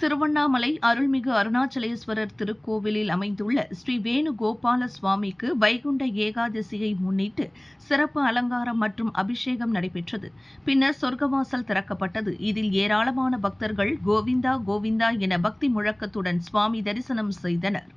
திருவண்ணாமலை அருள்மிகு அருணாச்சலேஸ்வரர் திருக்கோவிலில் அமைந்துள்ள ஸ்ரீ வேணுகோபால சுவாமிக்கு வைகுண்ட ஏகாதசியை முன்னிட்டு சிறப்பு அலங்காரம் மற்றும் அபிஷேகம் நடைபெற்றது. பின்னர் சொர்க்கவாசல் திறக்கப்பட்டது. இதில் ஏராளமான பக்தர்கள் கோவிந்தா கோவிந்தா என பக்தி முழக்கத்துடன் சுவாமி தரிசனம் செய்தனர்.